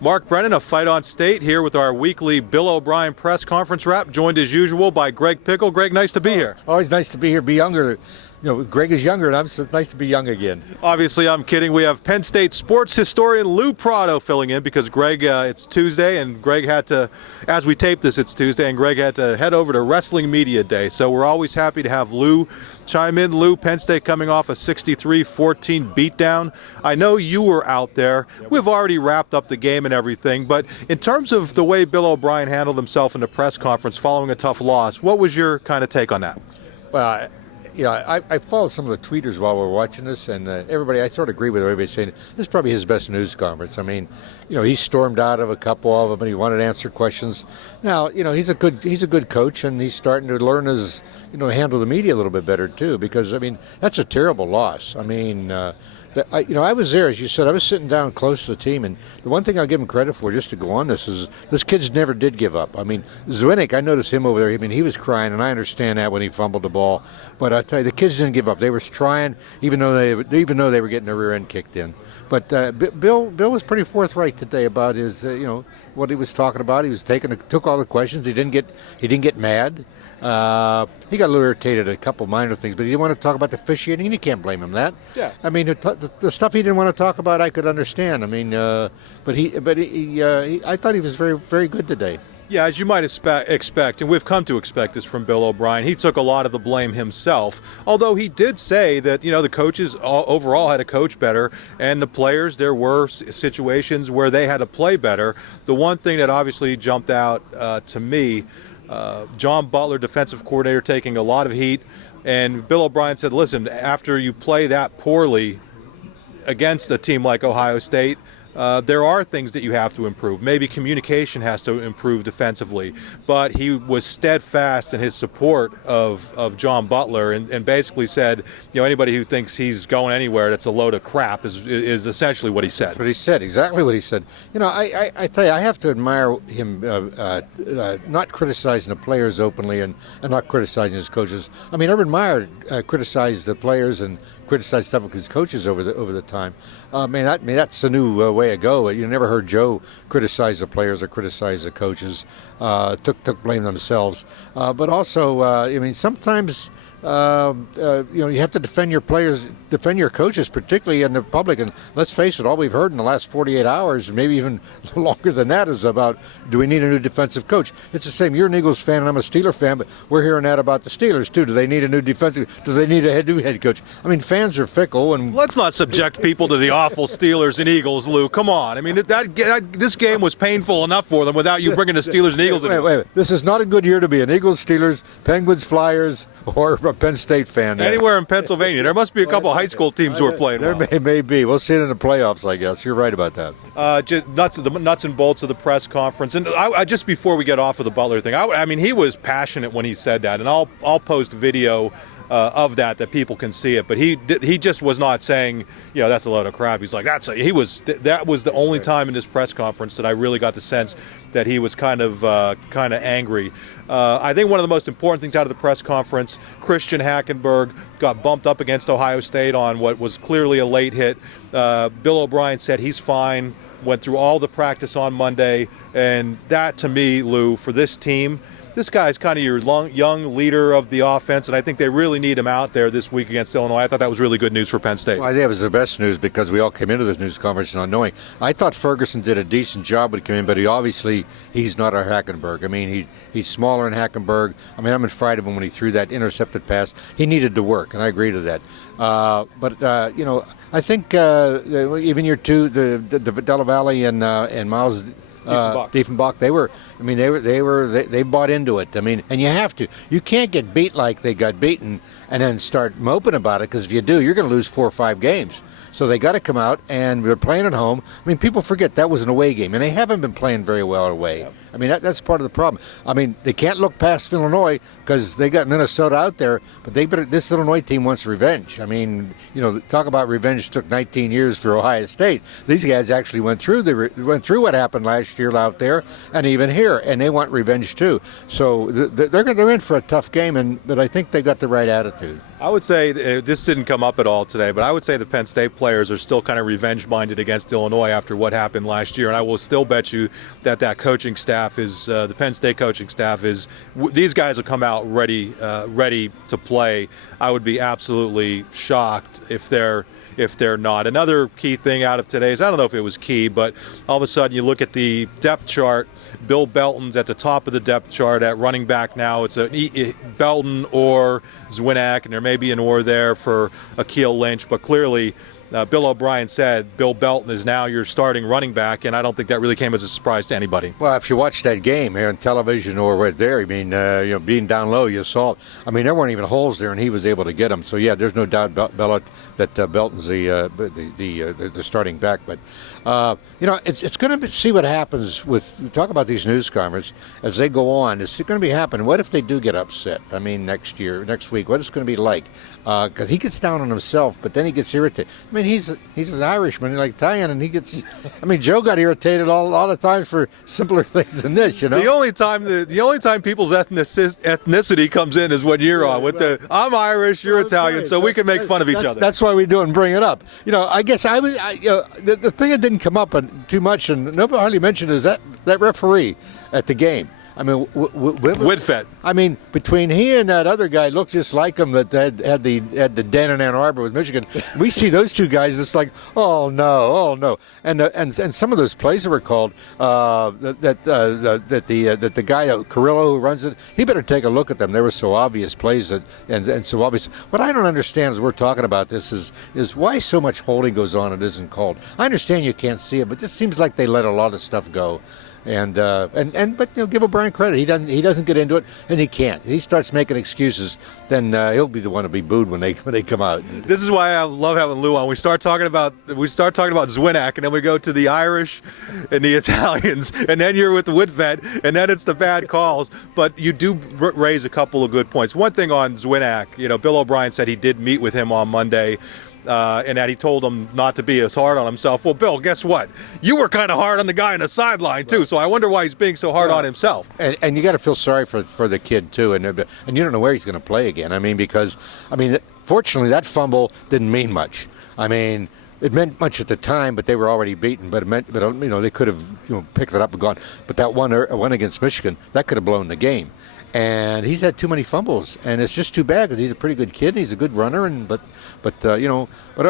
Mark Brennan of Fight on State here with our weekly Bill O'Brien press conference wrap, joined as usual by Greg Pickle. Greg, nice to be here. Always nice to be here, be younger. You know, Greg is younger, and it's nice to be young again. Obviously, I'm kidding. We have Penn State sports historian Lou Prato filling in because Greg, it's Tuesday, and Greg had to, as we tape this, it's Tuesday, and Greg had to head over to Wrestling Media Day. So we're always happy to have Lou chime in. Lou, Penn State coming off a 63-14 beatdown. I know you were out there. We've already wrapped up the game and everything, but in terms of the way Bill O'Brien handled himself in the press conference following a tough loss, what was your kind of take on that? Well, I followed some of the tweeters while we were watching this, and everybody, I sort of agree with everybody saying this is probably his best news conference. I mean, he stormed out of a couple of them, and he wanted to answer questions. Now, he's a good coach, and he's starting to learn his, handle the media a little bit better too. Because I mean, that's a terrible loss. I mean, I was there, as you said. I was sitting down close to the team, and the one thing I'll give him credit for, just to go on this, is this kid never did give up. I mean, Zwinak, I noticed him over there. I mean, he was crying, and I understand that when he fumbled the ball. But I tell you, the kids didn't give up. They were trying, even though they were getting their rear end kicked in. But Bill was pretty forthright today about his, what he was talking about. He was took all the questions. He didn't get mad. He got a little irritated at a couple minor things, but he didn't want to talk about the officiating, and you can't blame him that. Yeah. I mean, the stuff he didn't want to talk about, I could understand. I mean, I thought he was very, very good today. Yeah, as you might expect, and we've come to expect this from Bill O'Brien, he took a lot of the blame himself, although he did say that, the coaches overall had to coach better, and the players, there were situations where they had to play better. The one thing that obviously jumped out to me, John Butler, defensive coordinator, taking a lot of heat, and Bill O'Brien said, listen, after you play that poorly against a team like Ohio State, there are things that you have to improve. Maybe communication has to improve defensively. But he was steadfast in his support of John Butler and basically said, anybody who thinks he's going anywhere that's a load of crap is essentially what he said. That's what he said, exactly what he said. I tell you, I have to admire him not criticizing the players openly and not criticizing his coaches. I mean, Urban Meyer criticized the players and criticized some of his coaches over the time. That's a new way to go. You never heard Joe criticize the players or criticize the coaches. Took blame themselves. But also, sometimes you have to defend your players, defend your coaches, particularly in the public. And let's face it, all we've heard in the last 48 hours, maybe even longer than that, is about, do we need a new defensive coach? It's the same. You're an Eagles fan and I'm a Steeler fan, but we're hearing that about the Steelers too. Do they need a new defensive? Do they need a new head coach? I mean, fans are fickle, and let's not subject people to the awful Steelers and Eagles, Lou. Come on. I mean, this game was painful enough for them without you bringing the Steelers and Eagles in. Wait. This is not a good year to be an Eagles, Steelers, Penguins, Flyers, or a Penn State fan. Anywhere in Pennsylvania. There must be a couple of high school teams who are playing well. There may be. We'll see it in the playoffs, I guess. You're right about that. Just the nuts and bolts of the press conference. And I just before we get off of the Butler thing, I mean, he was passionate when he said that. And I'll post video of that people can see it. But he just was not saying, that's a load of crap. He's like, that was the only time in this press conference that I really got the sense that he was kind of angry. I think one of the most important things out of the press conference, Christian Hackenberg got bumped up against Ohio State on what was clearly a late hit. Bill O'Brien said he's fine, went through all the practice on Monday, and that to me, Lou, for this team, this guy's kind of your young leader of the offense, and I think they really need him out there this week against Illinois. I thought that was really good news for Penn State. Well, I think it was the best news because we all came into this news conference not knowing. I thought Ferguson did a decent job when he came in, but he's not our Hackenberg. I mean, he's smaller than Hackenberg. I mean, I'm afraid of him when he threw that intercepted pass. He needed to work, and I agree to that. I think even your two, the Della Valle and Miles Diefenbach, they bought into it. I mean, and you have to. You can't get beat like they got beaten and then start moping about it, because if you do, you're going to lose 4 or 5 games. So they got to come out, and they're playing at home. I mean, people forget that was an away game, and they haven't been playing very well away. Yep. I mean, that's part of the problem. I mean, they can't look past Illinois because they got Minnesota out there, but this Illinois team wants revenge. I mean, talk about revenge took 19 years for Ohio State. These guys actually went through what happened last year out there, and even here, and they want revenge too. So they're in for a tough game, but I think they got the right attitude. I would say this didn't come up at all today, but I would say the Penn State players players are still kind of revenge-minded against Illinois after what happened last year. And I will still bet you that coaching staff is the Penn State coaching staff is. These guys will come out ready to play. I would be absolutely shocked if they're not. Another key thing out of today's, I don't know if it was key, but all of a sudden you look at the depth chart. Bill Belton's at the top of the depth chart at running back now. It's a Belton or Zwinak, and there may be an or there for Akeel Lynch, but clearly Bill O'Brien said Bill Belton is now your starting running back, and I don't think that really came as a surprise to anybody. Well, if you watched that game here on television or right there, I mean, being down low, you saw. I mean, there weren't even holes there, and he was able to get them. So yeah, there's no doubt that Belton's the starting back. But it's going to see what happens with. We talk about these news conferences as they go on. It's going to be happening. What if they do get upset? I mean, next week, what it's going to be like? Because he gets down on himself, but then he gets irritated. I mean, he's an Irishman, like Italian, and he gets. I mean, Joe got irritated a lot of times for simpler things than this, you know. The only time people's ethnicity comes in is when you're on with the I'm Irish, you're Italian, so we can make fun of each other. That's why we do it and bring it up. You know, I guess the thing that didn't come up too much, and nobody hardly mentioned, is that referee at the game. I mean, Whitfett. I mean, between he and that other guy looked just like him that had the den in Ann Arbor with Michigan. We see those two guys. It's like, oh no, and some of those plays that were called that the guy Carrillo who runs it, he better take a look at them. They were so obvious plays and so obvious. What I don't understand as we're talking about this is why so much holding goes on and isn't called. I understand you can't see it, but it just seems like they let a lot of stuff go. But give O'Brien credit. He doesn't get into it, and he can't. He starts making excuses, then he'll be the one to be booed when they come out. This is why I love having Lou on. We start talking about Zwinak, and then we go to the Irish and the Italians, and then you're with the Whitfett, and then it's the bad calls. But you do raise a couple of good points. One thing on Zwinak, Bill O'Brien said he did meet with him on Monday. And that he told him not to be as hard on himself. Well, Bill, guess what? You were kind of hard on the guy on the sideline, too, so I wonder why he's being so hard on himself. And you got to feel sorry for the kid, too, and you don't know where he's going to play again. Fortunately, that fumble didn't mean much. I mean, it meant much at the time, but they were already beaten. But they could have picked it up and gone. But that one against Michigan, that could have blown the game. And he's had too many fumbles, and it's just too bad because he's a pretty good kid. And he's a good runner, but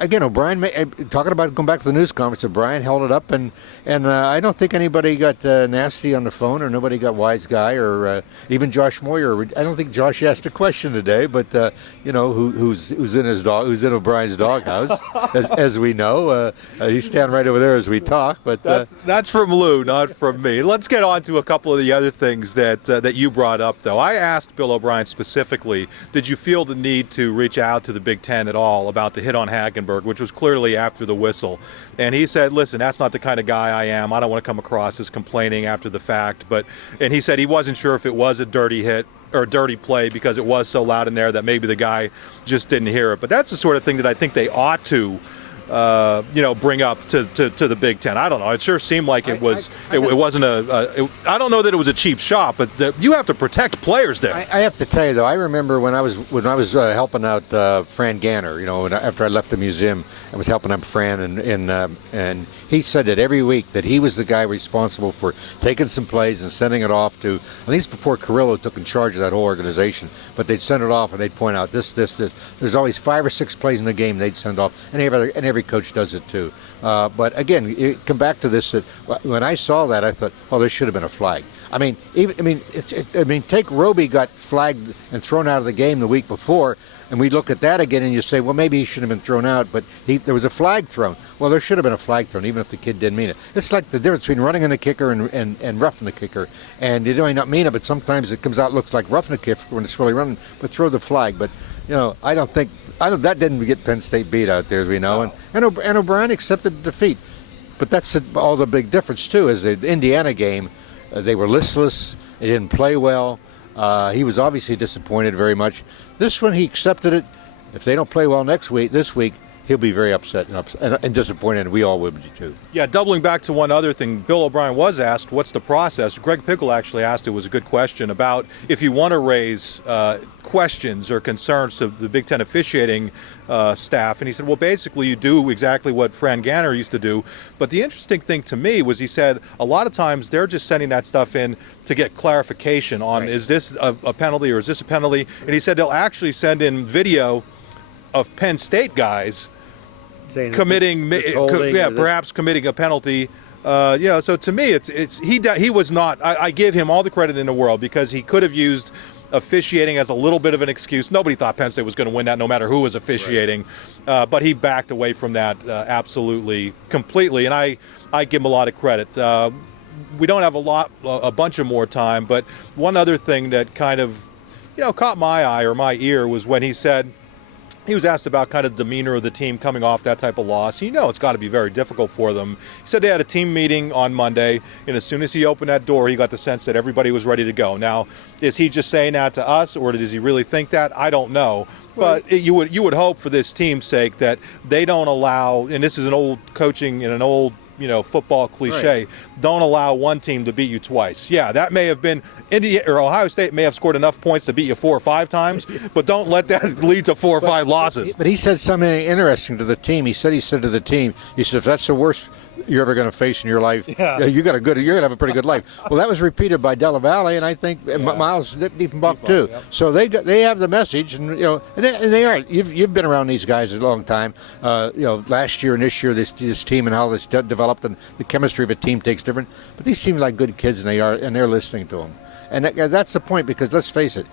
again, O'Brien talking about going back to the news conference. O'Brien held it up, and I don't think anybody got nasty on the phone, or nobody got wise guy, or even Josh Moyer. I don't think Josh asked a question today, but who's in O'Brien's doghouse, as we know. He's standing right over there as we talk. But that's from Lou, not from me. Let's get on to a couple of the other things that you brought up. Though I asked Bill O'Brien specifically, did you feel the need to reach out to the Big Ten at all about the hit on Hackenberg, which was clearly after the whistle? And he said, listen, that's not the kind of guy I am. I don't want to come across as complaining after the fact. And he said he wasn't sure if it was a dirty hit or a dirty play because it was so loud in there that maybe the guy just didn't hear it. But that's the sort of thing that I think they ought to bring up to the Big Ten. I don't know. It sure seemed like it wasn't I don't know that it was a cheap shot, but you have to protect players there. I have to tell you though, I remember when I was helping out Fran Ganner, after I left the museum, I was helping out Fran, and he said that every week that he was the guy responsible for taking some plays and sending it off to, at least before Carrillo took in charge of that whole organization, but they'd send it off and they'd point out this. There's always 5 or 6 plays in the game they'd send off, and every coach does it too. But again, come back to this. When I saw that, I thought, oh, there should have been a flag. Take Roby got flagged and thrown out of the game the week before, and we look at that again and you say, well, maybe he should have been thrown out, but there was a flag thrown. Well, there should have been a flag thrown, even if the kid didn't mean it. It's like the difference between running in the kicker and roughing the kicker. And you may not mean it, but sometimes it comes out, looks like roughing the kicker when it's really running, but throw the flag. But, that didn't get Penn State beat out there, as we know. And O'Brien accepted the defeat. But that's all the big difference, too, is the Indiana game, they were listless. They didn't play well. He was obviously disappointed very much. This one, he accepted it. If they don't play well this week, he'll be very upset and disappointed, and we all would be too. Yeah, doubling back to one other thing, Bill O'Brien was asked, what's the process? Greg Pickle actually asked, it was a good question, about if you want to raise questions or concerns to the Big Ten officiating staff. And he said, well, basically you do exactly what Fran Ganner used to do. But the interesting thing to me was he said a lot of times they're just sending that stuff in to get clarification on, is this a penalty or is this a penalty? And he said they'll actually send in video of Penn State guys committing, perhaps committing a penalty. So to me, he was not. I give him all the credit in the world because he could have used officiating as a little bit of an excuse. Nobody thought Penn State was going to win that, no matter who was officiating. Right. But he backed away from that absolutely, completely, and I give him a lot of credit. We don't have a bunch of more time, but one other thing that kind of, caught my eye or my ear was when he said. He was asked about kind of the demeanor of the team coming off that type of loss. It's got to be very difficult for them. He said they had a team meeting on Monday, and as soon as he opened that door, he got the sense that everybody was ready to go. Now, is he just saying that to us, or does he really think that? I don't know. But you would hope for this team's sake that they don't allow, and this is an old coaching and an old football cliche, don't allow one team to beat you twice. Yeah, that may have been Ohio State may have scored enough points to beat you 4 or 5 times, but don't let that lead to 4 or 5 losses. But he said something interesting to the team. He said to the team, if that's the worst you're ever going to face in your life, you're going to have a pretty good life. Well, that was repeated by Della Valle, and I think Miles Diefenbach too. Yep. So they have the message, and and they are. You've been around these guys a long time. Last year and this year, this team and how this developed, and the chemistry of a team takes different. But these seem like good kids, and they're listening to them, and that's the point. Because let's face it.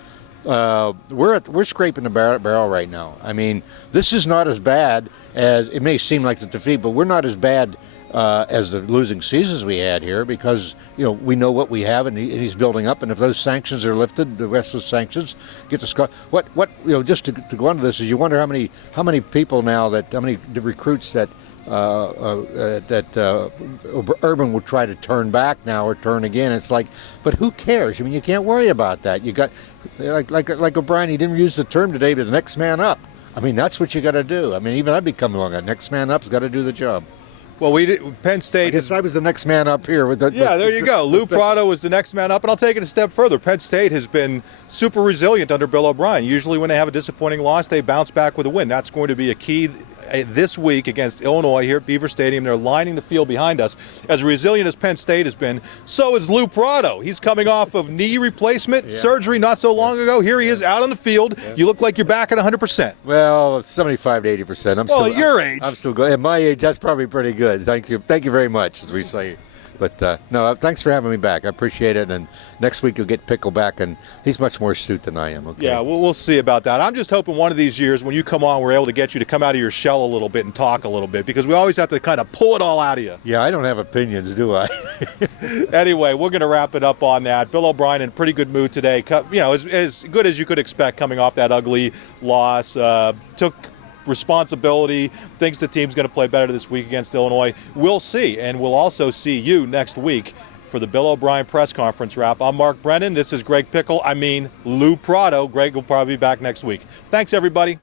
We're scraping the barrel right now. I mean, this is not as bad as it may seem like the defeat, but we're not as bad as the losing seasons we had here because we know what we have and he's building up. And if those sanctions are lifted, the rest of the sanctions get to score. What just to go on to this is you wonder how many people now how many recruits that Urban will try to turn back now or turn again. It's like, but who cares? I mean, you can't worry about that. You got like O'Brien. He didn't use the term today, but the next man up. I mean, that's what you got to do. I mean, even I'd be coming along. The next man up's got to do the job. Well, Penn State. I guess I was the next man up here. There you go. Lou Prato was the next man up, and I'll take it a step further. Penn State has been super resilient under Bill O'Brien. Usually when they have a disappointing loss, they bounce back with a win. That's going to be a key this week against Illinois here at Beaver Stadium. They're lining the field behind us. As resilient as Penn State has been, so is Lou Prato. He's coming off of knee replacement surgery not so long ago. Here he is out on the field. You look like you're back at 100%. Well, 75 to 80%. At your age. I'm still good. At my age, that's probably pretty good. Thank you very much, as we say. But no, thanks for having me back. I appreciate it. And next week you'll get Pickle back, and he's much more astute than I am. Okay? Yeah, we'll see about that. I'm just hoping one of these years when you come on, we're able to get you to come out of your shell a little bit and talk a little bit, because we always have to kind of pull it all out of you. Yeah, I don't have opinions, do I? Anyway, we're going to wrap it up on that. Bill O'Brien in pretty good mood today. As good as you could expect coming off that ugly loss. Took responsibility, thinks the team's going to play better this week against Illinois. We'll see, and we'll also see you next week for the Bill O'Brien press conference wrap. I'm Mark Brennan. This is Greg Pickle. Lou Prato. Greg will probably be back next week. Thanks, everybody.